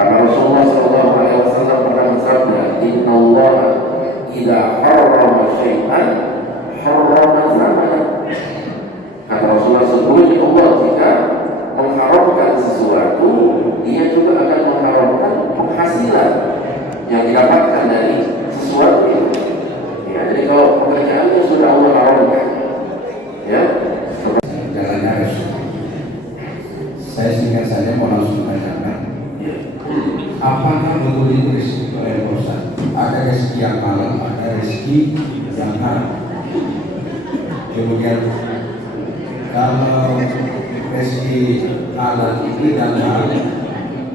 Karena Rasulullah SAW pernah bersabda, Inna Allah idza harrama syai'an harrama zamanan. Kata Rasulullah, sesungguhnya Allah jika mengharamkan sesuatu, dia juga akan mengharamkan penghasilan yang didapatkan dari sesuatu itu. Ya, jadi kalau pekerjaannya sudah Allah haramkan, ya, jalannya harus. Saya singkat saja mau langsung tanyakan, apakah betul itu rezeki oleh Ustaz? Ada rezeki yang halal, ada rezeki yang haram. Kemudian kalau rezeki halal ini dan haram,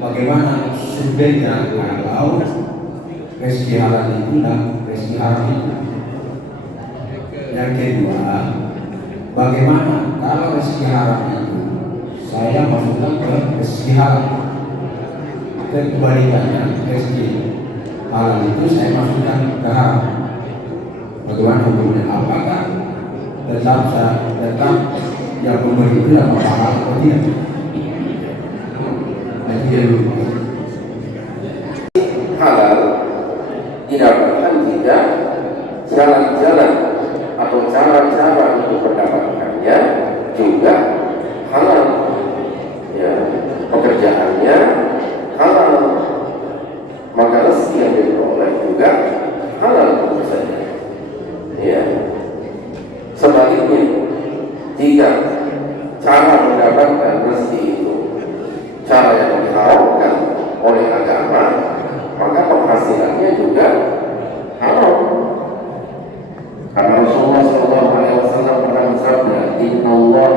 bagaimana sumbernya kalau rezeki halal itu dan rezeki haram itu? Yang kedua, bagaimana kalau rezeki haram itu saya masukkan ke rezeki halal? Kebalikannya, rezeki halal itu saya masukkan ke haram. Bagaimana hukumnya? Apakah tetap yang memberi itu yang halal atau tidak? halal didapatkan jika jalan-jalan atau cara-cara untuk mendapatkannya juga halal. Ya, pekerjaannya halal, maka rezeki yang diperoleh juga halal tentu saja. Ya. Sebaliknya, jika cara mendapatkan rezeki itu cara yang diharamkan oleh agama, maka penghasilannya juga haram. Karena Rasulullah SAW pernah bersabda, Inna Allah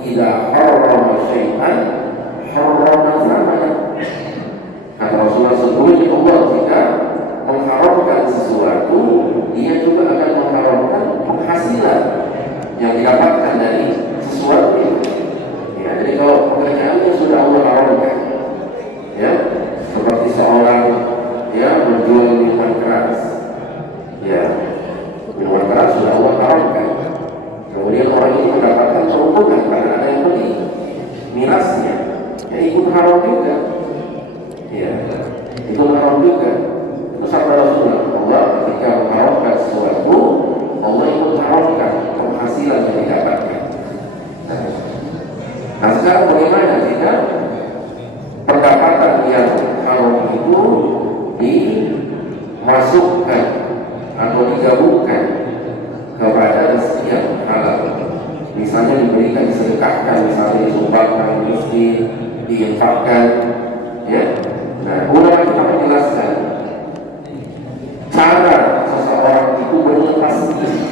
idza harrama syai'an harrama zamanan. Kata Rasulullah, sesungguhnya Allah jika mengharamkan sesuatu, dia juga akan mengharamkan penghasilan yang didapatkan dari sesuatu itu. Ya, jadi kalau pekerjaannya sudah Allah haramkan, ya, seperti seorang menjual minuman keras, ya, minuman keras sudah Allah haramkan. Kemudian orang ini mendapatkan keuntungan karena ada yang beli mirasnya, ya ikut haram juga. Ya, itu haram juga. Terus apa Rasulullah? Allah ketika mengharamkan sesuatu, Allah ikut haramkan penghasilan yang didapatkan. Nah, sekarang bagaimana jika pendapatan yang haram itu dimasukkan atau digabungkan kepada rezeki yang halal? Misalnya diberikan, disedekahkan, misalnya disumbangkan, miskin, diinfakkan, ya. Nah, ulama kita menjelaskan cara seseorang itu berlepas diri.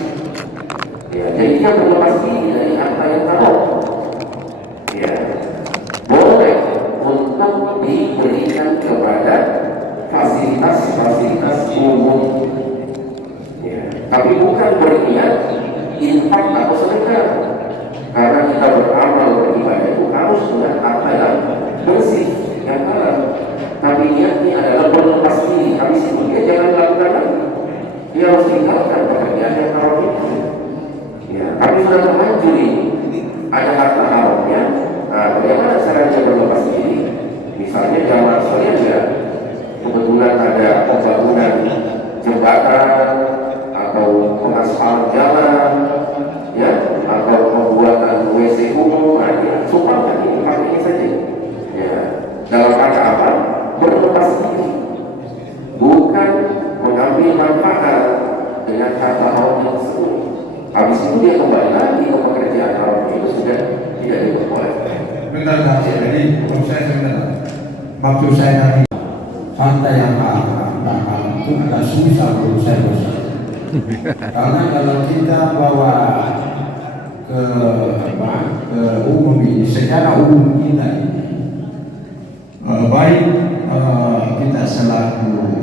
Ya, jadi dia berlepas diri dari harta yang haram. Ya, boleh untuk diberikan kepada fasilitas-fasilitas umum. Ya, tapi bukan berniat infak atau sedekah. Karena kita beramal beribadah itu harus dengan harta yang bersih, yang halal. Tapi niatnya adalah berlepas diri. Habis itu dia jangan lakukan lagi. Dia harus tinggalkan pekerjaan yang haram itu. Ya, tapi sudah terlanjur ini ada harta haramnya. Nah, bagaimana caranya berlepas diri? Misalnya zaman saya ya, kebetulan ada pembangunan jembatan atau pengaspalan jalan, ya, atau pembuatan WC umum, nah, sumpahkan ini kami ini saja. Ya, dalam rangka apa? Berlepas diri, bukan mengambil manfaat dengan harta haram tersebut. Habis itu dia kembali lagi ke pekerjaan haram itu sudah tidak diperbolehkan. Bentar saja, jadi maksud saya tadi harta yang haram itu agak susah menurut saya, karena kalau kita bawa ke umum ini, secara umum kita ini, baik kita selaku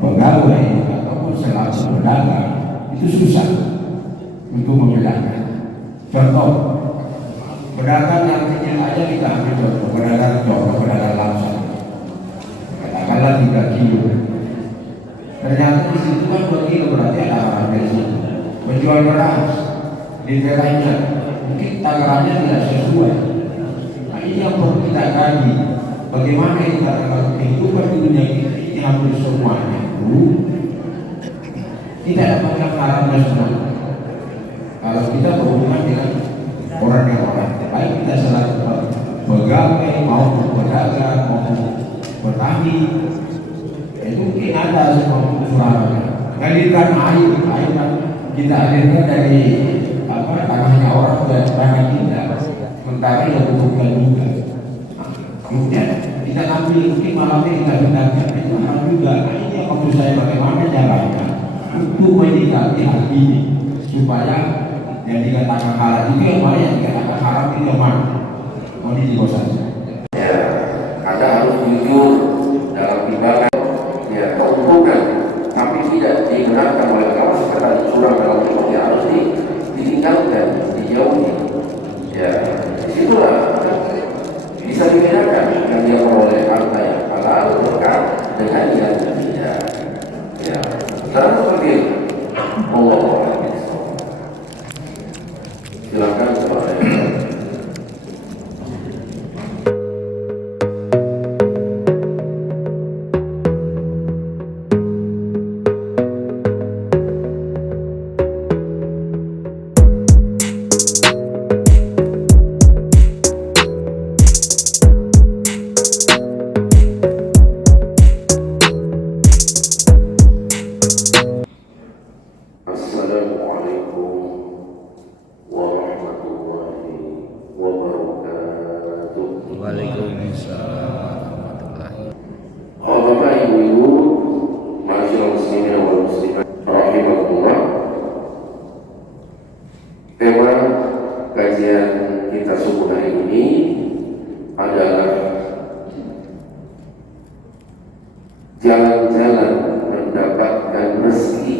pegawai ataupun selaku pedagang, itu susah untuk membedakan. Contoh, pedagang yang kecil aja kita ambil contoh, pedagang langsung, katakanlah 3 kilo. Ternyata di situ kan 2 kilo berarti ada orang dari situ menjual beras di daerahnya, mungkin takarannya tidak sesuai. Nah, ini yang perlu kita kaji Bagaimana kita dalam kehidupan di dunia ini hampir semuanya itu tidak dapat haramnya semua. Kalau kita berhubungan dengan orang yang orang, baik kita selalu pegawai maupun pedagang maupun petani, itu mungkin ada semua usulannya. Alirkan air kan kita alirkan dari tanahnya orang ke tanah kita, sementara yang butuhkan juga. Kemudian kita ambil mungkin malamnya kita gunakan itu hal juga. Ini yang maksud saya bagaimana caranya untuk menyikapi hal ini supaya yang dikatakan halal itu yang mana, yang dikatakan haram itu yang mana. Mau dijelaskan saja. Ya, Anda harus jujur dalam timbangan ya keuntungan, tapi tidak digunakan oleh Allah secara curang dalam hidup, ya harus ditinggalkan, dijauhi. Ya, disitulah bisa dibedakan yang dia memperoleh harta yang halal berkah dengan yang tidak. Ya, dan seperti itu. Allah silakan kepada Assalamualaikum warahmatullahi wabarakatuh. Waalaikumsalam warahmatullahi. Bapak Ibu, masyaallah muslimin wal muslimat rahimakumullah. Tema kajian kita subuh hari ini adalah jalan-jalan mendapatkan rezeki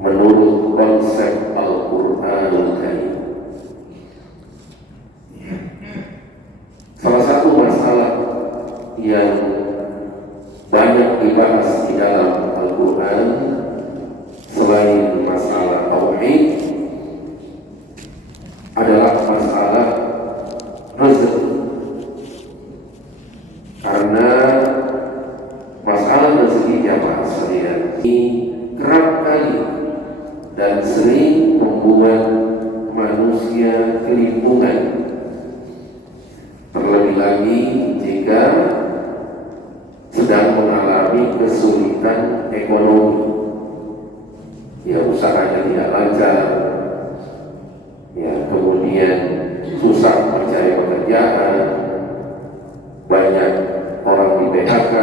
menurut konsep Al-Qur'anul Karim. Salah satu masalah yang banyak dibahas di dalam Al-Quran selain masalah tauhid adalah masalah rezeki, karena masalah rezeki jamaah sekalian ini kerap kali dan sering membuat manusia kelimpungan, terlebih lagi jika sedang mengalami kesulitan ekonomi, ya usahanya tidak lancar, ya kemudian susah mencari pekerjaan, banyak orang di PHK,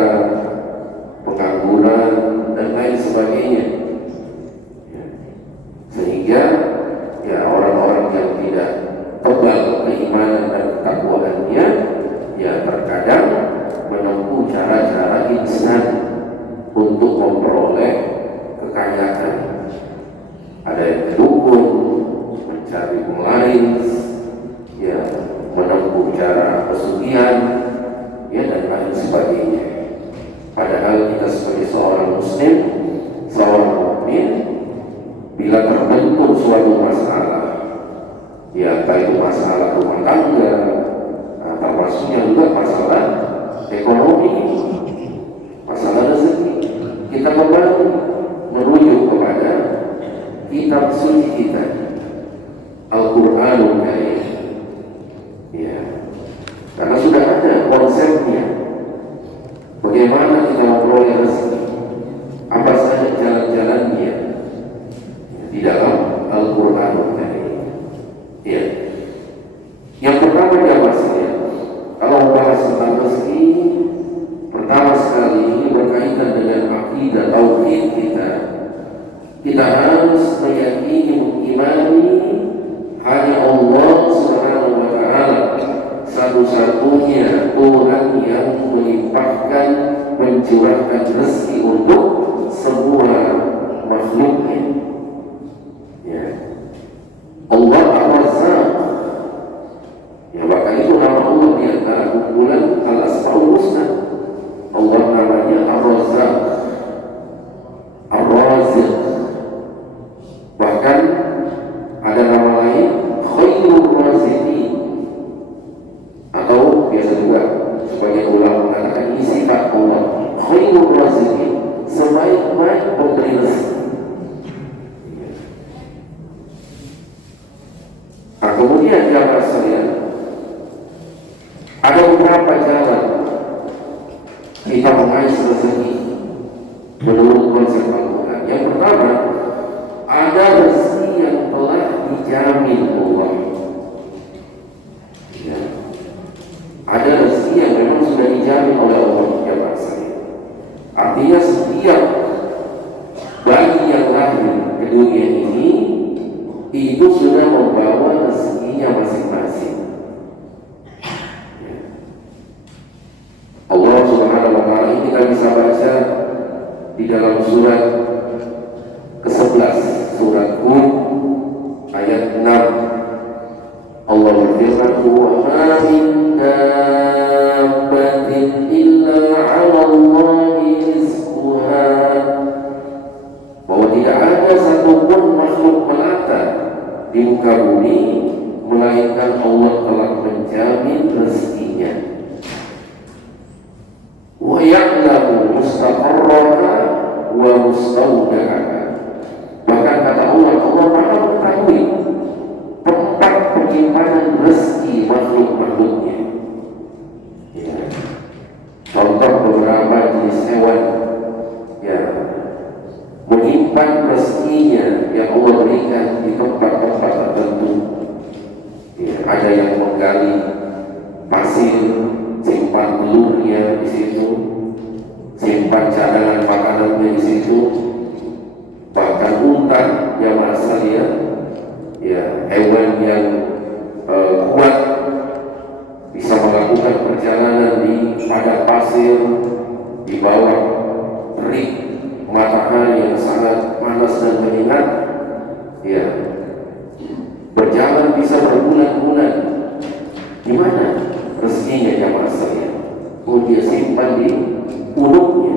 pengangguran dan lain sebagainya, ya. Sehingga ya orang-orang yang tidak tebal keimanan dan ketakwaannya ya terkadang menempuh cara-cara instan untuk memperoleh kekayaan. Ada yang dukun, mencari penglaris, ya menempuh cara pesugihan, ya dan lain sebagainya. Padahal kita sebagai seorang muslim, seorang mukmin, bila terbentuk suatu masalah, ya entah itu masalah rumah tangga, termasuknya juga masalah ekonomi, masalah rezeki, kita kembali merujuk kepada kitab suci kita, Al-Qur'anul Karim. Ya, karena sudah ada konsepnya, bagaimana kita memperoleh rezeki, apa saja jalan-jalannya di dalam Al-Qur'anul Karim. Ya, yang pertama jamaah sekalian, kalau membahas tentang rezeki, pertama sekali ini berkaitan dengan akidah tauhid kita. Kita harus meyakini, mengimani hanya Allah Subhanahu wa Ta'ala satu-satunya Tuhan yang melimpahkan, mencurahkan rezeki untuk semua makhluknya. Ya, Allah Ar-Razzaq. Ya, bahkan itu nama Allah di antara kumpulan Al-Asmaul Husna. Allah namanya Ar-Razzaq, Ar-Raziq. Bahkan ada nama lain Khairur Raziqin, atau biasa juga sebagai ulama mengatakan ini sifat Allah, khairur raziqin, sebaik-baik pemberi rezeki. Nah, kemudian jamaah sekalian, ada beberapa jalan kita mengais rezeki menurut konsep Al-Quran. Yang pertama, ada rezeki yang telah dijamin Allah. Ya. Ada rezeki yang memang sudah dijamin oleh Allah, ya Pak. Artinya setiap bayi yang lahir ke dunia ini itu sudah membawa rezekinya masing-masing. Ya. Allah Subhanahu wa Ta'ala, kita bisa baca di dalam surat ke-11, surat Hud ayat 6. Allah berfirman, "Wa ma min dabbatin illa 'ala Allahi rizquha." Bahwa tidak ada satupun makhluk melata di muka bumi melainkan Allah telah menjamin rezekinya. Wa ya'lamu mustaqarraha wa mustawda'aha. Bahkan kata Allah, Allah maha mengetahui tempat penyimpanan rezeki makhluk-makhluknya. Ya. Contoh beberapa jenis hewan ya menyimpan rezekinya yang Allah berikan di tempat-tempat tertentu. Ya, ada yang menggali pasir, simpan telurnya di situ, simpan cadangan makanannya di situ. Bahkan unta yang asalnya ya hewan yang kuat bisa melakukan perjalanan di padang pasir di bawah terik matahari yang sangat panas dan menyengat, ya berjalan bisa berbulan-bulan. Gimana rezekinya jamaah sekalian? Oh, dia simpan di punuknya.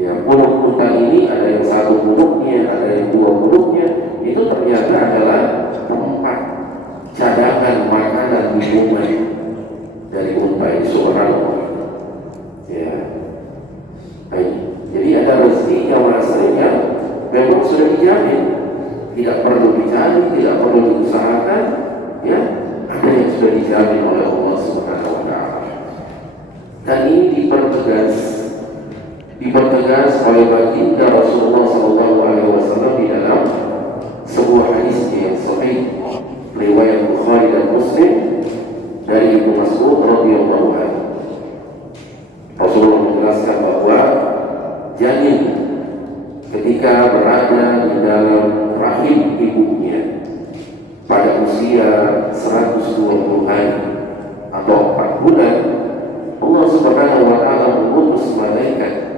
Ya, punuk unta ini ada yang satu punuknya, ada yang dua punuknya. Itu ternyata adalah tempat cadangan makanan minuman dari unta ini, subhanallah. Ya. Baik. Jadi ada rezeki yang rasanya memang sudah dijamin, tidak perlu dicari, tidak perlu diusahakan, ya. Ada yang sudah dijamin oleh Allah Subhanahu wa Ta'ala. Dan ini dipertegas oleh baginda Rasulullah SAW di dalam sebuah hadisnya yang sahih riwayat Bukhari dan Muslim dari Ibnu Mas'ud radhiyallahu anhu. Rasulullah menjelaskan bahwa janin ketika berada di dalam rahim ibunya pada usia 120 hari atau 4 bulan, Allah Subhanahu wa Ta'ala mengutus malaikat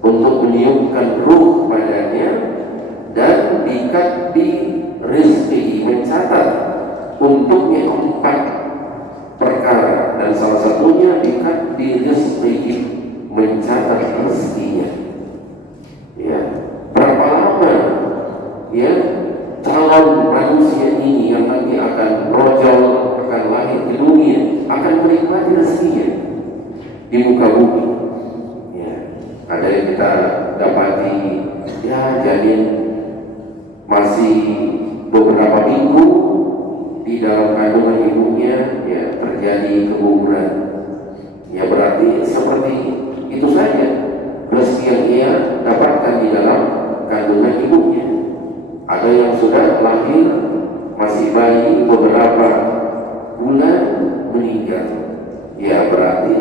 untuk meniupkan ruh padanya dan diikat di rizki, mencatat untuknya 4 perkara, dan salah satunya diikat di rizki, mencatat rezekinya. Ya, berapa lama ya calon manusia ini yang nanti akan rojol, akan lahir di dunia, akan menikmati rezekinya di muka bumi. Ya, ada yang kita dapati ya janin masih beberapa minggu di dalam kandungan ibunya, ya terjadi keguguran. Ya berarti seperti itu saja rezeki yang ia dapatkan di dalam kandungan ibunya. Ada yang sudah lahir masih bayi beberapa bulan meninggal. Ya berarti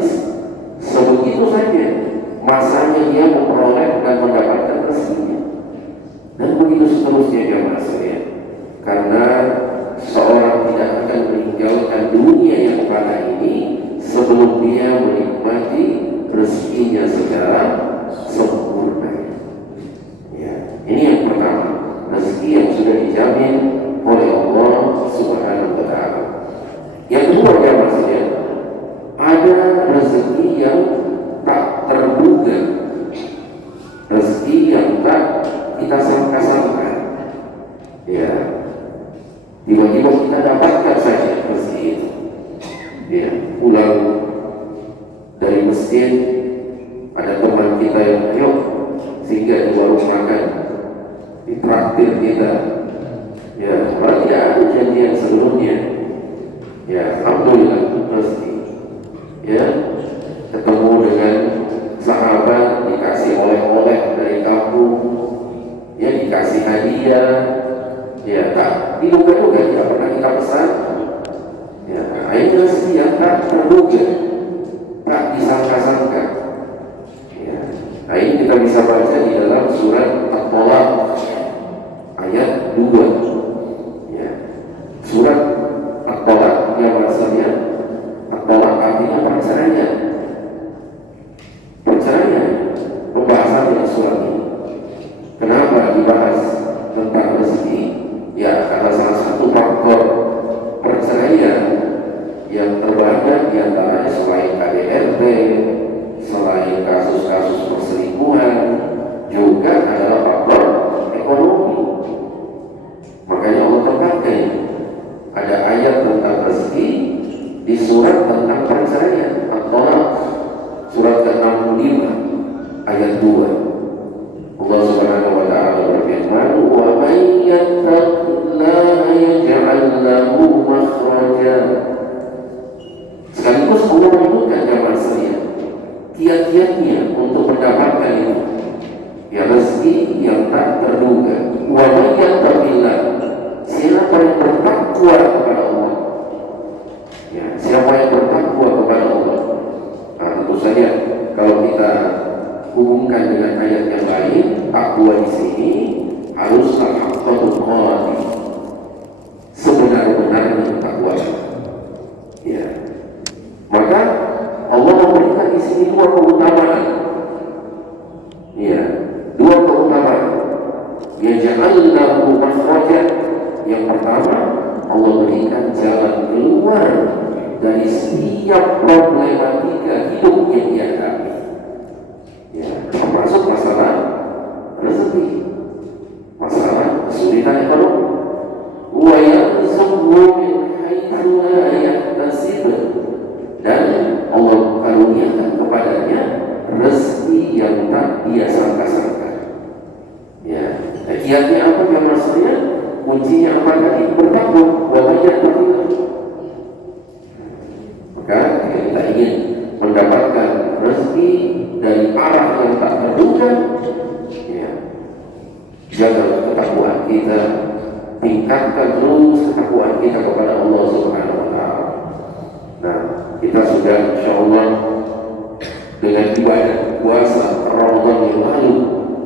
sebegitu saja masanya dia memperoleh dan mendapatkan rezekinya. Dan begitu seterusnya jamaah sekalian. Karena seorang tidak akan meninggalkan dunia yang fana ini sebelum dia menikmati rezekinya secara sempurna. Ya, ini yang pertama, rezeki yang sudah dijamin oleh Allah Subhanahu wa Ta'ala. Yang kedua jamaah sekalian, ada rezeki yang tak terduga, rezeki yang tak kita sangka-sangka. Ya, tiba-tiba kita dapatkan saja rezeki itu. Ya, pulang masjid, ada teman kita yang ayo singgah di warung makan, di traktir kita, ya berarti ada janjian sebelumnya, ya alhamdulillah rezeki, ya ketemu dengan sahabat, dikasih oleh-oleh dari kampung, ya dikasih hadiah, ya tak diduga-duga, tidak pernah kita pesan, ya ini rezeki yang tak terduga, tak disangka-sangka. Ya. Nah ini kita bisa baca di dalam surat At-Tolaq ayat 2. Ya. Surat At-Tolaq yang bahasanya At-Tolaq artinya perceraian. Perceraian pembahasan dalam surat ini. Kenapa dibahas tentang rezeki? Ya karena salah satu faktor perceraian yang terbanyak diantaranya selain KDRT, selain kasus-kasus perselingkuhan, juga adalah faktor ekonomi. Makanya Allah terpakai ada ayat tentang rezeki di surat tentang perceraian, At-Tolaq surat ke-65 ayat 2. Allah Subhanahu wa taala berfirman, "Wa may yattaqillaha yaj'al lahu makhraja." Sekaligus Allah menyebutkan jamaah sekalian kiat-kiatnya untuk mendapatkan itu, ya rezeki yang tak terduga. Wa may yattaqillah, siapa yang bertakwa kepada Allah, ya siapa yang bertakwa kepada Allah. Nah, tentu saja kalau kita hubungkan dengan ayat yang lain, takwa di sini harus al-haqqatul qalbi, sebenar-benarnya takwa. Ya. Maka Allah memberikan di sini dua keutamaan. Ya, dua keutamaan. Ya ja'alnahu makhraja. Yang pertama, Allah berikan jalan keluar dari setiap problematika hidup yang dihadapi. Ya, termasuk masalah rezeki, masalah kesulitan ekonomi. Wa yarzuqhu min haitsu la yahtasib, dan Allah karuniakan kepadanya rezeki yang tak dia sangka-sangka. Ya, kiatnya apa yang maksudnya? Kuncinya apa tadi? Bertakwa, wa may yattaqillah. Maka jika kita ingin mendapatkan rezeki dari arah yang tak terduga, ya, jaga ketakwaan kita, tingkatkan terus ketakwaan kita kepada Allah Subhanahu wa taala. Nah, kita sudah insyaallah dengan ibadah puasa Ramadan yang lalu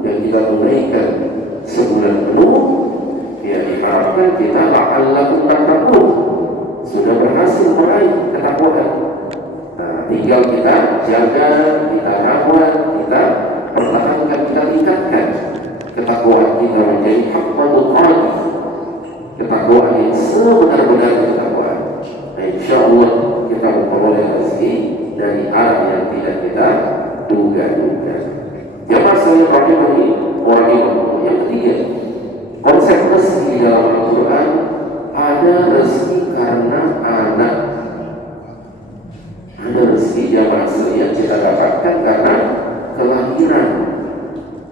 yang kita tunaikan sebulan penuh, ya diharapkan kita la'allakum tattaqun sudah berhasil meraih ketakwaan. Nah, tinggal kita jaga, kita rawat, kita pertahankan, kita tingkatkan ketakwaan kita menjadi haqqatul qalbi, ketakwaan yang sebenar-benarnya ketakwaan. Nah, insyaallah kita memperoleh rezeki dari arah yang tidak kita duga-duga. Jamaah sekalian rahimani wa rahimakumullah. Yang ketiga, konsep rezeki dalam Al-Quran, ada rezeki karena anak. Ada rezeki jamaah sekalian kita dapatkan karena kelahiran,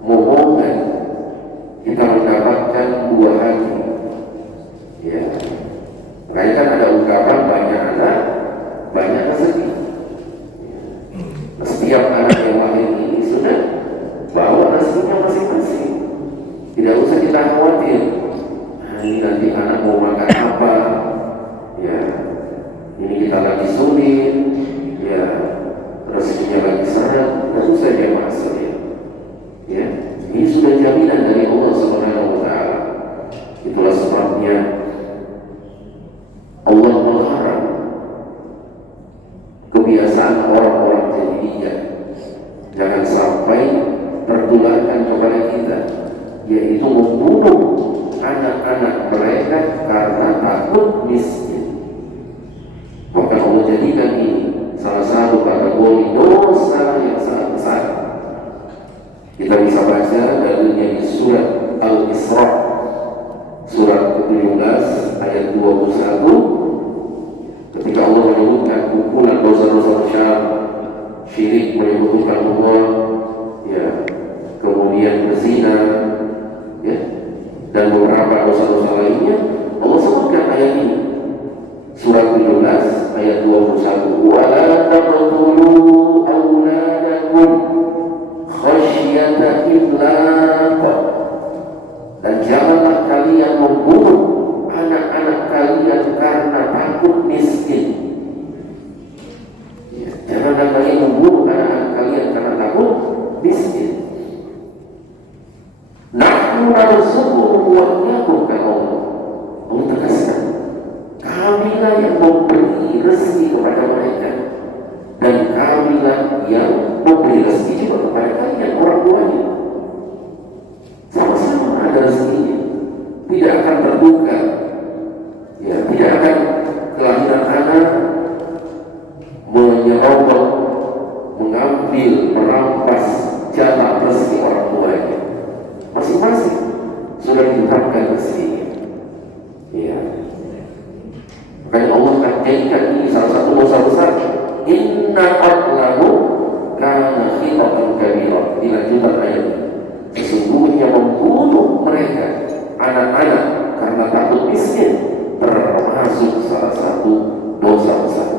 momongan, kita mendapatkan buah hati. Ya, makanya kan ada ungkapan banyak anak, banyak rezeki. Setiap anak yang lahir ini sudah bawa rezekinya masing-masing. Tidak usah kita khawatir. Nah, ini nanti anak mau makan apa? Ya, ini kita lagi sulit. Ya, rezekinya lagi seret. Tidak usah jamaah sekalian. Ya, ini sudah jaminan dari Allah Subhanahu wa taala. Itulah sebabnya Allah melarang kebiasaan orang-orang jahiliyah jangan sampai tertularkan kepada kita, yaitu membunuh anak-anak mereka karena takut miskin. Maka Allah jadikan ini salah satu kategori dosa yang sangat besar. Kita bisa baca dalilnya di surat Al-Isra surat ke-17 ayat 21, ketika Allah menyebutkan kumpulan dosa-dosa besar, syirik, menyebutkan Allah, ya, kemudian berzina, ya, dan beberapa dosa-dosa lainnya. Allah sebutkan ayat ini, surat 17 ayat 21, wala taqtulu auladakum khasyata imlaq, dan janganlah kalian membunuh anak-anak kalian karena takut miskin. Ya, janganlah kalian membunuh anak-anak kalian karena takut miskin. Nahnu narzuquhum wa iyyakum, kata Allah. Allah tegaskan, kamilah yang memberi rezeki kepada mereka, dan kamilah yang memberi rezeki juga kepada kalian, orang tuanya. Sama-sama ada rezekinya, tidak akan terbuka, ya, tidak akan kelahiran anak menyerobot, mengambil, merampas jatah rezeki orang tuanya. Masing-masing sudah ditetapkan rezekinya. Ya. Makanya Allah akan jadikan ini salah satu dosa besar. Inna qatlahu kana khitatan kabira. Dilanjutkan ayat ini. Sesungguhnya membunuh mereka, anak-anak, karena takut miskin, termasuk salah satu dosa besar.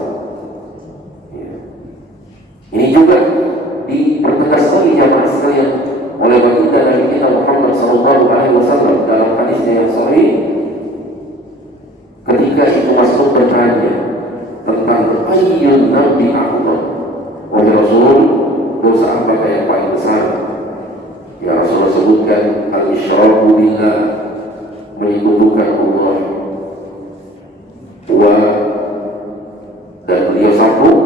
Ya. Ini juga dipertegas lagi jamaah sekalian oleh baginda Nabi kita Muhammad SAW dalam hadisnya yang sahih, ketika itu Mas'ud bertanya tentang ayyun nabi a'dham, wahai Rasul, dosa apa yang paling besar? Ya Rasulullah sebutkan al-isyraku billah, menyekutukan Allah, wa, dan beliau sambung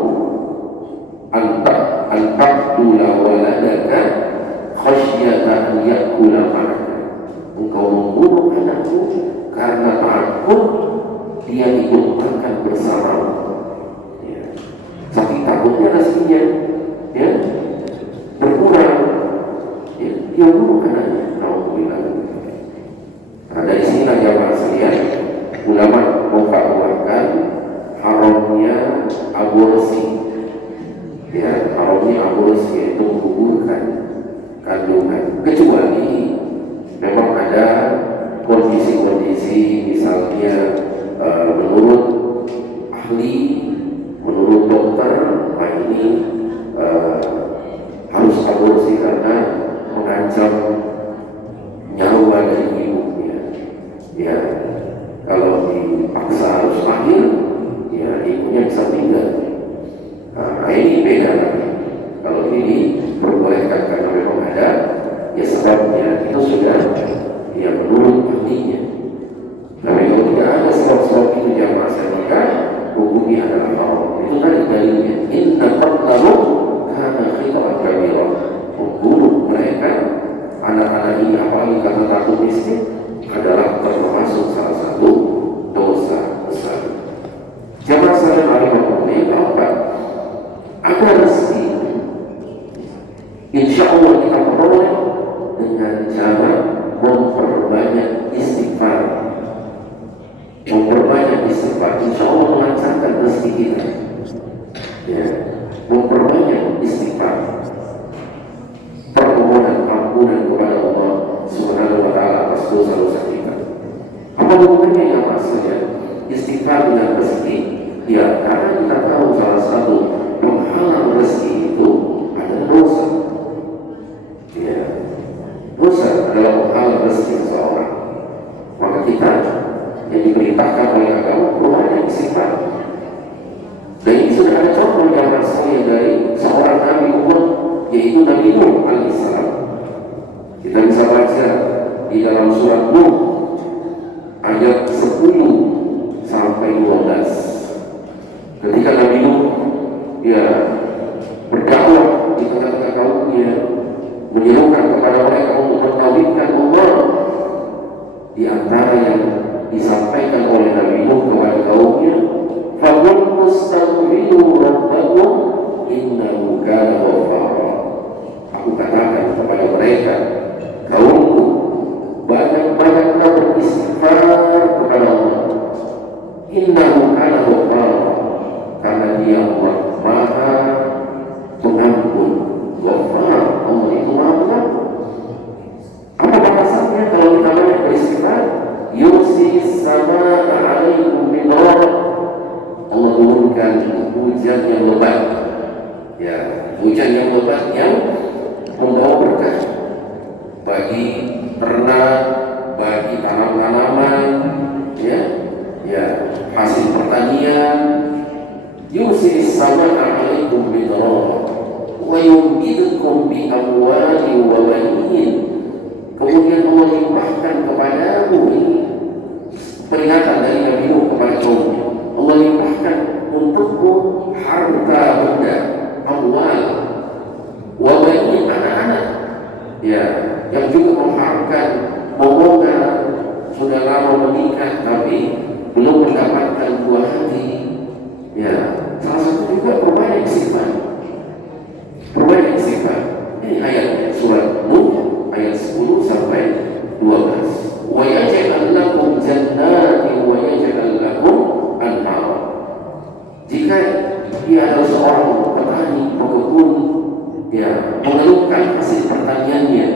antaqtula waladaka khasyata an yakula ma'aka, engkau membunuh anakmu karena takut dia ikut makan bersamamu. Ya. Saking takutnya rezekinya, ya, berkurang, ya, dia bunuh anaknya. Alhamdulillah. Nah, dari sini jamaah sekalian, ulama memfatwakan haramnya aborsi. Ya, haramnya aborsi, yaitu menggugurkan kandungan, kecuali memang ada kondisi-kondisi, misalnya menurut ahli, menurut dokter, nah ini harus aborsi karena mengancam nyawa dari ibunya. Ya, kalau dipaksa harus lahir, ya ibunya bisa tinggal. Nah, ini beda lagi. Kalau ini diperbolehkan karena memang ada, ya sebabnya itu sudah, ya, menurut ahlinya. Tapi kalau tidak ada sebab-sebab itu jamaah sekalian, hukumnya adalah haram. Itu tadi dalilnya. Inna qatlahu kana khitatan kabira. Membunuh mereka, anak-anak ini, apalagi karena takut miskin, adalah termasuk salah satu dosa besar. Jamaah sekalian, alhamdulillah, keempat, ada rezeki, insya Allah kita peroleh dengan cara memperbanyak istighfar. Memperbanyak istighfar, insya Allah melancarkan rezeki kita. Ya, memperbanyak istighfar, permohonan ampunan kepada Allah Subhanahu wa Ta'ala atas dosa-dosa kita. Apa hubungannya ya maksudnya istighfar dengan rezeki? Ya, karena kita tahu salah satu penghalang rezeki itu adalah dosa. Ya, dosa adalah penghalang rezeki seseorang. Maka kita yang diperintahkan oleh agama perbanyak istighfar. Dan ini sudah ada contoh yang rasulnya dari seorang nabi umat, yaitu Nabi Nuh alaihissalam. Kita bisa baca di dalam surat Nuh ayat 10 sampai 12. Ketika Nabi Nuh, ya, berdakwah di tengah-tengah kaumnya, menyerukan kepada mereka untuk mentauhidkan Allah. Di antara yang disampaikan oleh Nabi Nuh kepada kaumnya, faqul mustaghfiru rabbakum innahu kana ghaffara. Aku katakan kepada mereka, kaumku, banyak-banyaklah beristighfar kepada Allah. Innahu kana ghaffara, karena Dia Allah Maha Pengampun Ya, hujan yang lebat yang membawa berkah bagi ternak, bagi tanam-tanaman, ya, ya, hasil pertanian. Yusiris sama'a alaikum bidrara wa yumdidukum bi amwali wa banin. Kemudian Allah limpahkan kepadamu, ini peringatan dari Nabi Nuh kepada kaumnya. Allah limpahkan untukmu harta benda, amwal, wa banin, anak-anak, ya, yang juga mengharapkan momongan, sudah lama menikah tapi belum mendapatkan buah hati. Ya, salah satu juga perbanyak istighfar. Perbanyak istighfar. Ini ayat surat Nuh ayat 10 sampai 12. Wa yaj'al lakum jannatin wa yaj'al lakum anhara. Jika dia adalah seorang petani, pekebun, ya, mengeluhkan hasil pertaniannya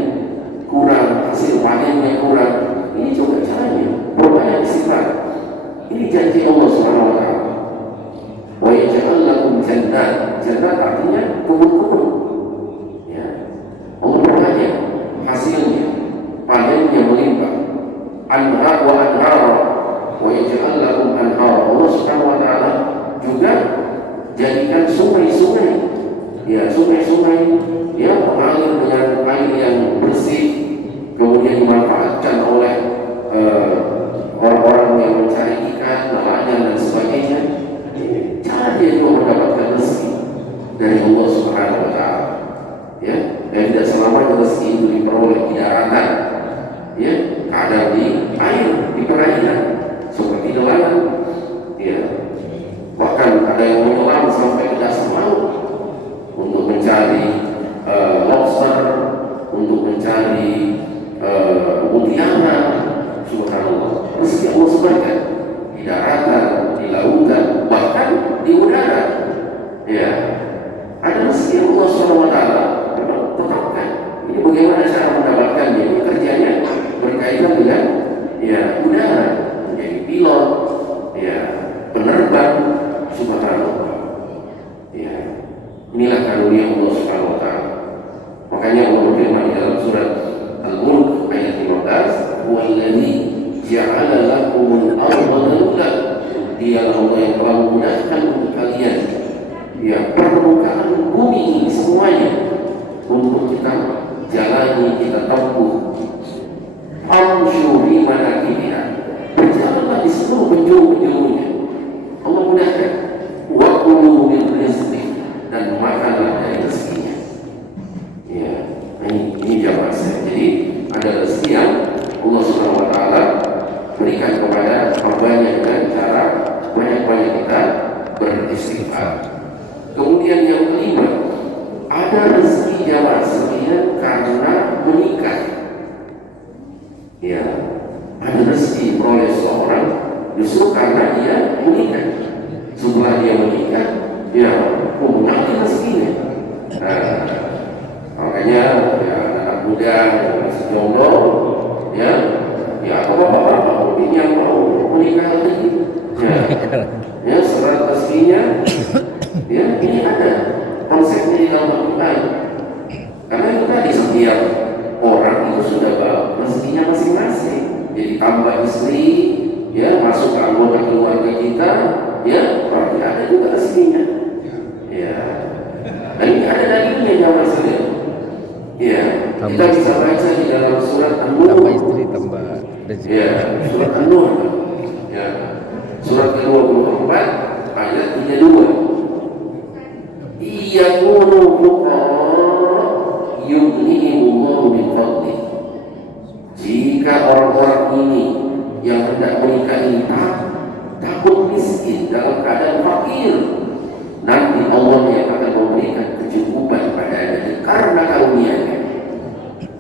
kurang, hasil panennya kurang, ini juga caranya perbanyak istighfar. Ini janji Allah Subhanahu wa taala. Wa yaj'al lakum jannat. Jannat artinya kebun-kebun. Ya. Allah berbanyak hasilnya, panennya melimpah. Anhar wa anhar. Wa yaj'al lakum anhar. Allah Subhanahu wa taala juga jadikan sungai-sungai. Ya, sungai-sungai yang mengalir dengan air yang bersih, kemudian dimanfaatkan oleh orang-orang yang mencari ikan, nelayan dan sebagainya. Cara dia juga mendapatkan rezeki dari Allah Subhanahu wa taala. Ya, dan tidak selamanya rezeki itu diperoleh di daratan. Ya, kadang di air, di perairan seperti nelayan. Ya. Bahkan ada yang menyelam sampai ke dasar laut untuk mencari lobster, untuk mencari mutiara. Subhanallah, rezeki Allah sebarkan di daratan, di lautan, bahkan di udara. Ya, ada rezeki Allah SWT tetapkan. Ini bagaimana cara mendapatkannya? Ini kerjanya berkaitan dengan, ya, udara, menjadi pilot, ya, penerbang. Subhanallah. Ya, inilah karunia Allah Subhanahu wa taala. Makanya Allah berfirman di dalam surat Al-Mulk ayat 15, "Wallazi ja'ala lakumul arda dhalulan." Dialah Allah yang telah memudahkan untuk kalian, ya, permukaan bumi ini semuanya untuk kita jalani, kita tempuh. Amshu fi manakibiha. Berjalanlah di seluruh penjuru-penjurunya. Allah mudahkan. Wa kulu min rizqi, dan makanlah dari rezekinya. Ya, ini jamaah saya. Jadi ada rezeki yang Allah Subhanahu wa taala berikan kepada hambanya dengan cara banyak-banyak kita beristighfar. Kemudian yang kelima, ada rezeki jamaah sekalian karena menikah. Ya, ada rezeki peroleh seorang justru karena dia menikah. Setelah dia menikah, ya, mengambil rezekinya. Makanya, ya, anak muda yang masih jomblo, ya, ya, bapak-bapak mungkin yang mau menikah lagi, ya, serat rezekinya, ya, ini ada konsepnya di dalam Al-Quran. Karena itu tadi setiap orang itu sudah bawa rezekinya masing-masing. Jadi tambah istri, ya, masuk ke anggota keluarga kita, ya, berarti ada juga rezekinya. Ya, dan ini ada dalilnya jamaah sekalian. Ya, kita bisa baca di dalam surat An-Nur. Tambah istri, tambah rezeki. Ya, surat An-Nur. Ya, surat ke-24 ayat 32. Iyakunu fuqara yughnihimullahu min fadlih. Jika orang-orang ini yang hendak menikah ini takut miskin dalam keadaan fakir, nanti Allah yang akan memberikan kecukupan padanya karena karunia-Nya.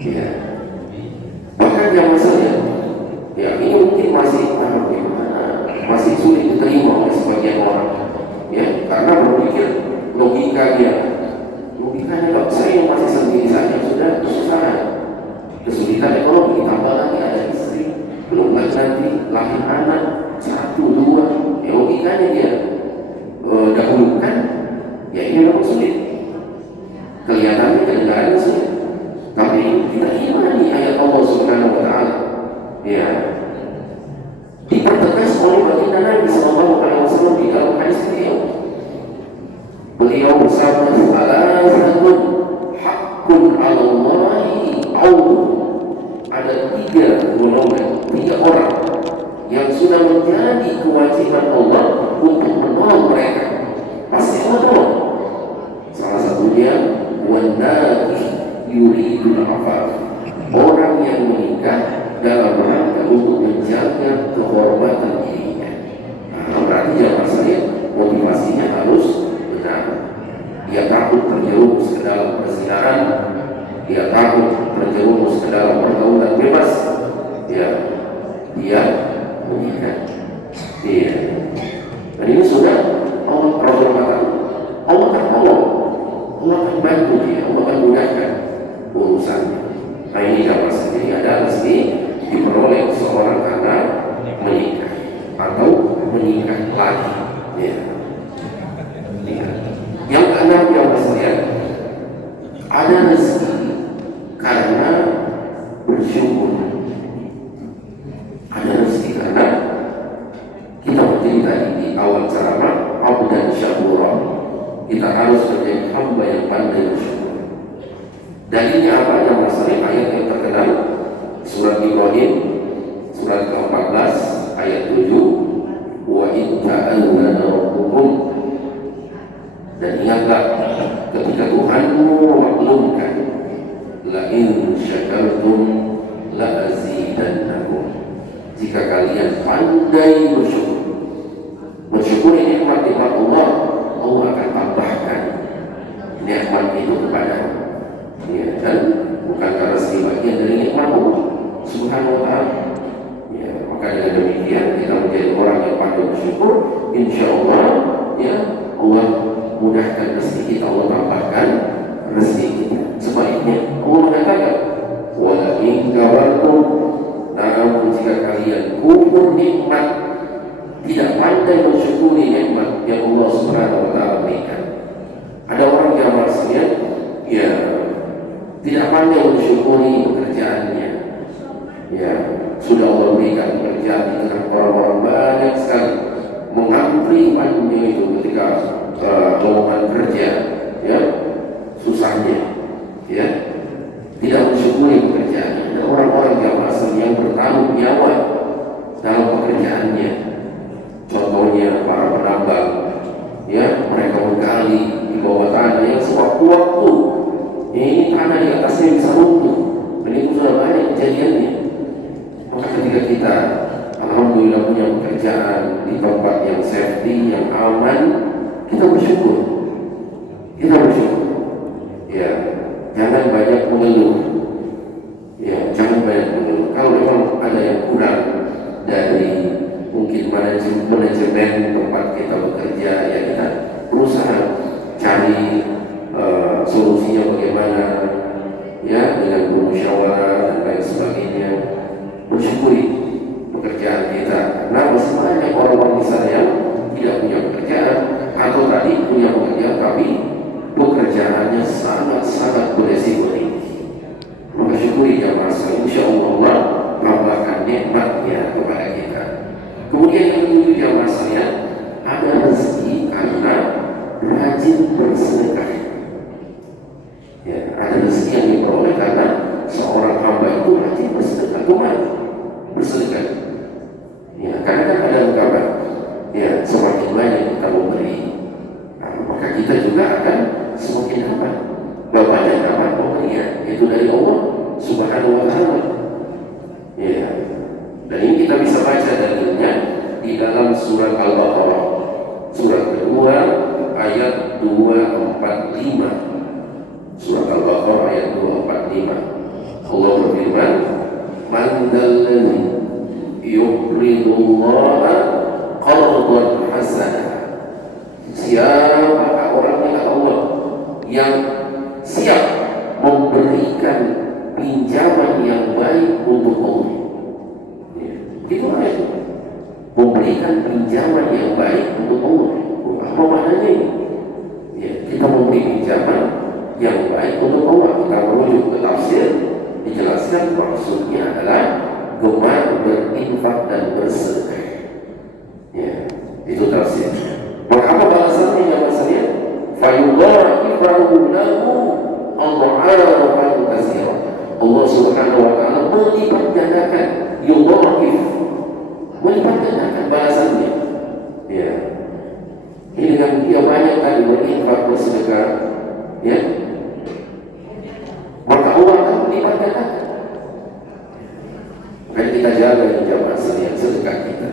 Ya. Bahkan yang masalah, ya, ini mungkin masih sulit diterima oleh sebagian orang, ya, karena berpikir logikanya kalau saya masih sendiri saja sudah kesusahan, kesulitan ekonomi, tambah lagi ada istri, belum lagi nanti lahir anak 1, 2, ya, logikanya dia dahulukan, ya, ini memang sulit. kelihatannya kedengaran sih, tapi kita imani ayat Allah Subhanahu wa Ta'ala. Ya, dipertegas oleh baginda Nabi Sallallahu Alaihi Wasallam di dalam hadis beliau. Beliau bersabda, "Salatun haqqun 'ala Allahi audu." Ada 3 golongan, 3 orang yang sudah menjadi kewajiban Allah untuk menolong mereka. Pasti Allah tolong. Salah satunya wanaki yuridul afaf, orang yang menikah dalam rangka untuk menjaga kehormatan dirinya. Nah, berarti jangan saya motivasinya harus benar. Dia takut terjerumus ke dalam perzinahan, dia takut terjerumus ke dalam pergaulan bebas, ya, dia menikah. Iya. Dan ini sudah Allah Rasul katakan, Allah akan tolong, Allah akan bantu dia, Allah akan mudahkan urusannya. Nah ini jamaah sendiri ada mesti diperoleh seorang karena menikah atau menikah lagi. Ya. Yang keenam jamaah sekalian, ada rezeki karena bersyukur. Ada rezeki karena kita berdiri tadi di awal ceramah, abdan syakura, kita harus menjadi hamba yang pandai bersyukur. Dalilnya apa? Yang masalah ayat yang terkenal surat Ibrahim surat ke-14 ayat 7, wa in ta'allana rabbukum, dan ingatlah ketika Tuhanmu memaklumkan, la in syakartum la azidannakum, jika kalian pandai bersyukur. Bersyukuri nikmat-nikmat Allah, Allah akan tambahkan nikmat itu kepadamu. Ya, dan bukan karena sebagian dari nikmat Allah Subhanahu wa Ta'ala. Ya, maka dengan demikian kita menjadi orang yang pandai bersyukur, insya Allah ya Allah mudahkan rezeki kita, Allah tambahkan rezeki kita. Sebaliknya Allah mengatakan, wa in kafartum, namun jika kalian kufur nikmat, tidak pandai mensyukuri nikmat yang Allah Subhanahu wa Ta'ala berikan. Ada orang yang maksudnya ya tidak pandai mensyukuri pekerjaannya. Ya, sudah Allah berikan pekerjaan di tengah orang-orang banyak sekali mengantri pandunya itu ketika lowongan kerja, ya, susahnya, ya, tidak mensyukuri pekerjaannya. Ada orang-orang yang asli yang bertaruh nyawa dalam pekerjaannya. Contohnya para penambang, ya, mereka menggali di bawah tanah yang sewaktu-waktu ini tanah di atasnya bisa runtuh. Dan itu sudah banyak kejadiannya. Maka ketika kita alhamdulillah punya pekerjaan di tempat yang safety, yang aman, kita bersyukur. Kita bersyukur. Ya, jangan banyak mengeluh. Ya, jangan banyak mengeluh. Kalau memang ada yang kurang dari mungkin manajemen tempat kita bekerja, ya kita berusaha cari solusinya bagaimana, ya, dengan bermusyawarah dan lain sebagainya. Bersyukuri pekerjaan kita, karena masih banyak orang-orang misalnya yang tidak punya pekerjaan atau tadi punya pekerjaan tapi pekerjaannya sangat-sangat beresiko tinggi. Maka syukuri ya Mas, insya Allah tambahkan nikmatnya kepada kita. Kemudian yang kedua ya Mas, ya, ada rezeki karena rajin bersedekah. Ya, ada rezeki yang diperoleh karena seorang hamba itu rajin bersedekah. Kemana? Bersedekah. Ya, karena kan ada ungkapan, ya, semakin banyak kita memberi, nah, maka kita juga akan semakin apa? Banyak dapat pemberian, itu dari Allah Subhanahu wa Ta'ala. Ya, dan ini kita bisa baca dalilnya di dalam surat Al-Baqarah, surat kedua ayat 245. Surat Al-Baqarah ayat 245. Allah berfirman, "Man dzalladzi yuqridullaha qardan hasanah." Siapakah orangnya kata Allah yang siap memberikan pinjaman yang baik untuk Allah? Ya, itu ayat. Memberikan pinjaman yang baik untuk Allah. Apa maknanya ini? Ya, kita memberi pinjaman yang baik untuk Allah. Kita merujuk ke tafsir, dijelaskan maksudnya adalah gemar berinfak dan bersedekah. Ya, itu tafsir. Maka apa balasannya ya maksudnya? Fayudha'ifahu lahu adha'afan katsira. Allah Subhanahu wa taala melipat gandakan, yudha'if, melipat gandakan balasannya. Ya. Ini dengan dia banyak tadi berinfak bersedekah, ya. Maka Allah akan melipat gandakan. Maka kita jaga jamaah sekalian sedekah kita.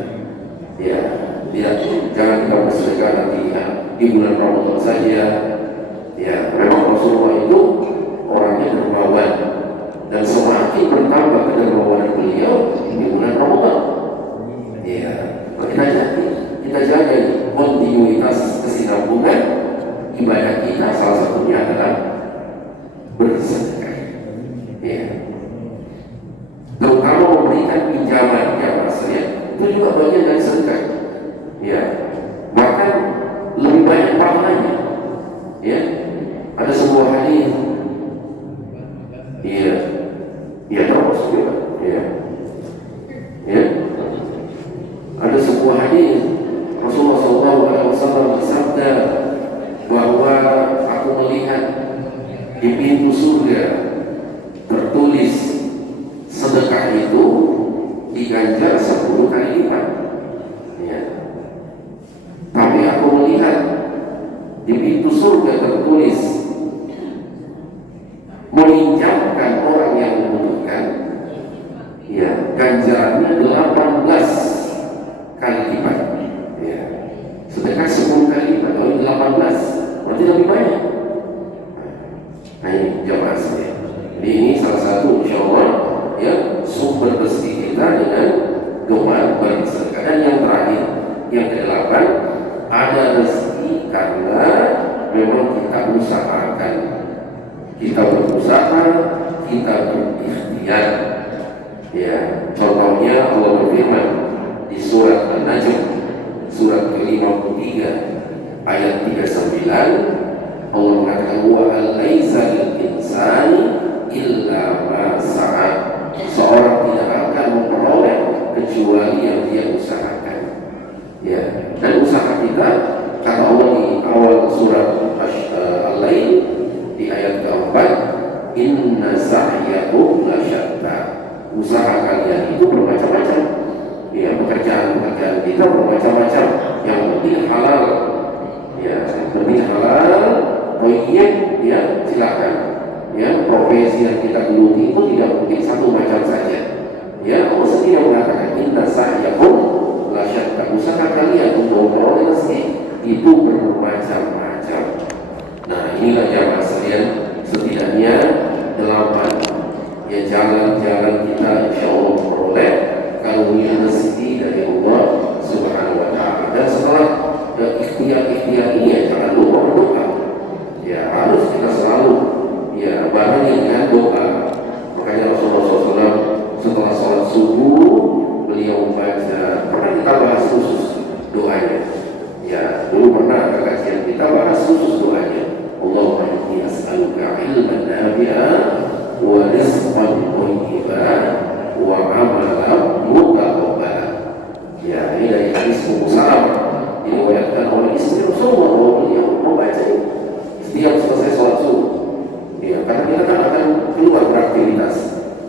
Ya, jangan kita bersedekah nanti ya, di bulan Ramadan saja. Ya, memang Rasulullah itu orangnya dermawan dan semakin bertambah kedermawanan beliau di bulan Ramadan. Ya, kita jaga kontinuitas kesinambungan ibadah kita, salah satunya adalah bersedekah. Ya. Terutama memberikan pinjaman ya Mas ya. Itu juga bagian dari sedekah. Ya. Bahkan lebih banyak pahalanya. Ya. Ada sebuah hadis. Iya. Ya terus juga. Ya. Ya. Ada sebuah hadis Rasulullah SAW bersabda bahwa aku melihat di pintu surga tertulis sedekah itu diganjar 10 kali lipat. Ya. Tapi aku melihat di pintu surga tertulis meminjamkan orang yang membutuhkan, ya, ganjarannya 18 kali lipat. Ya. Sedekah 10 kali lipat, kalau 18 berarti lebih banyak. Nah ini jamaah sekalian. Jadi ini salah satu insya Allah ya sumber rezeki kita dengan gemar bersedekah. Dan yang terakhir, yang ke-8, ada rezeki karena memang kita usahakan, kita berusaha, kita berikhtiar. Ya, contohnya Allah berfirman di surat An-Najm, surat ke-53 ayat 39. Allah mengatakan wa alaisa lil insani illa ma sa'a. Seorang tidak akan memperoleh kecuali yang dia usahakan. Ya, dan usaha kita kata Allah di awal surat Al-Lail di ayat keempat, inna sa'yakum lasyatta. Usaha kalian itu bermacam-macam. Ya, pekerjaan kita bermacam-macam. Yang penting halal. Ya, yang penting halal. Proyek, ya silakan. Ya, profesi yang kita geluti itu tidak mungkin satu macam saja. Ya, Allah sendiri mengatakan inna sa'yakum lasyatta. Usaha kalian untuk memperoleh rezeki itu bermacam-macam. Nah, inilah jamaah sekalian, setidaknya 8 ya jalan-jalan kita insya Allah memperoleh karunia rezeki dari Allah Subhanahu wa taala. Dan setelah ikhtiar-ikhtiar ini ya jangan lupa berdoa. Ya harus kita selalu ya barengi dengan doa. Makanya Rasulullah SAW setelah sholat subuh beliau membaca, pernah kita bahas khusus doanya. Ya dulu pernah ke kajian kita bahas khusus doanya. Allahumma inni as'aluka ilman nafi'an wa rizqan thayyiban wa amalan mutaqabbalan. Ya ini dari hadis Ummu Salamah diriwayatkan oleh istri Rasulullah bahwa beliau membaca ini setiap selesai sholat subuh. Ya, karena kita kan akan keluar beraktivitas.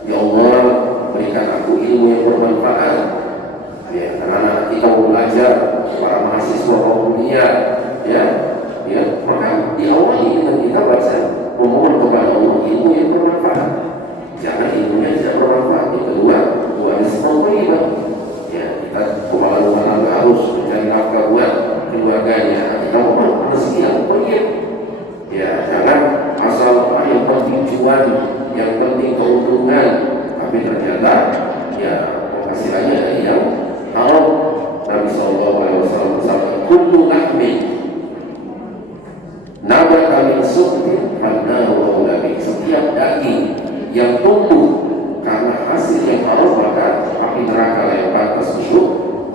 Ya Allah, berikan aku ilmu yang bermanfaat. Ya, karena kita mau belajar, para mahasiswa mau kuliah, ya, maka diawali dengan kita baca memohon kepada Allah ilmu yang bermanfaat. Jangan ilmunya tidak bermanfaat. Yang kedua, rizqan thayyiban. Ya, kita kemaluan harus mencari nafkah buat keluarganya. Kita mohon rezeki yang thayyib. Ya, jangan asal yang penting cuan, yang penting keuntungan, tapi ternyata ya penghasilannya dari yang haram. Nabi SAW bersabda, kullu lahmin nabata min suhtin fannaru aula bih. Setiap daging yang tumbuh karena hasil yang haram maka api neraka yang pantas untuk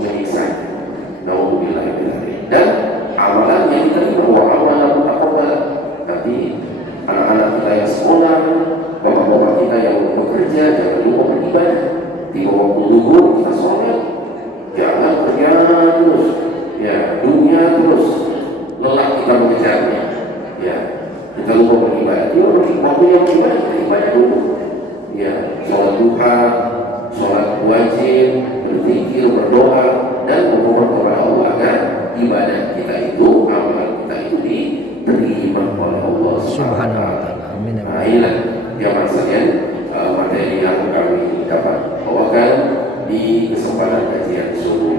menyiksa. Nauzubillah min dzalik. Dan amalan yang diterima wa amalan mutaqabbal. Nanti anak-anak bekerja, jangan lupa beribadah. Di waktu zuhur kita sholat, jangan kerja terus, ya dunia terus, lelah kita mengejarnya. Ya, kita lupa beribadah. Yuk, waktu yang beribadah kita ibadah dulu. Ya, sholat duha, sholat wajib, berzikir, berdoa, dan memohon kepada Allah agar ibadah kita itu, amal kita itu diterima oleh Allah Subhanahu wa ta'ala. Amin. Nah, inilah jamaah sekalian materi yang kami dapat bawakan di kesempatan kajian subuh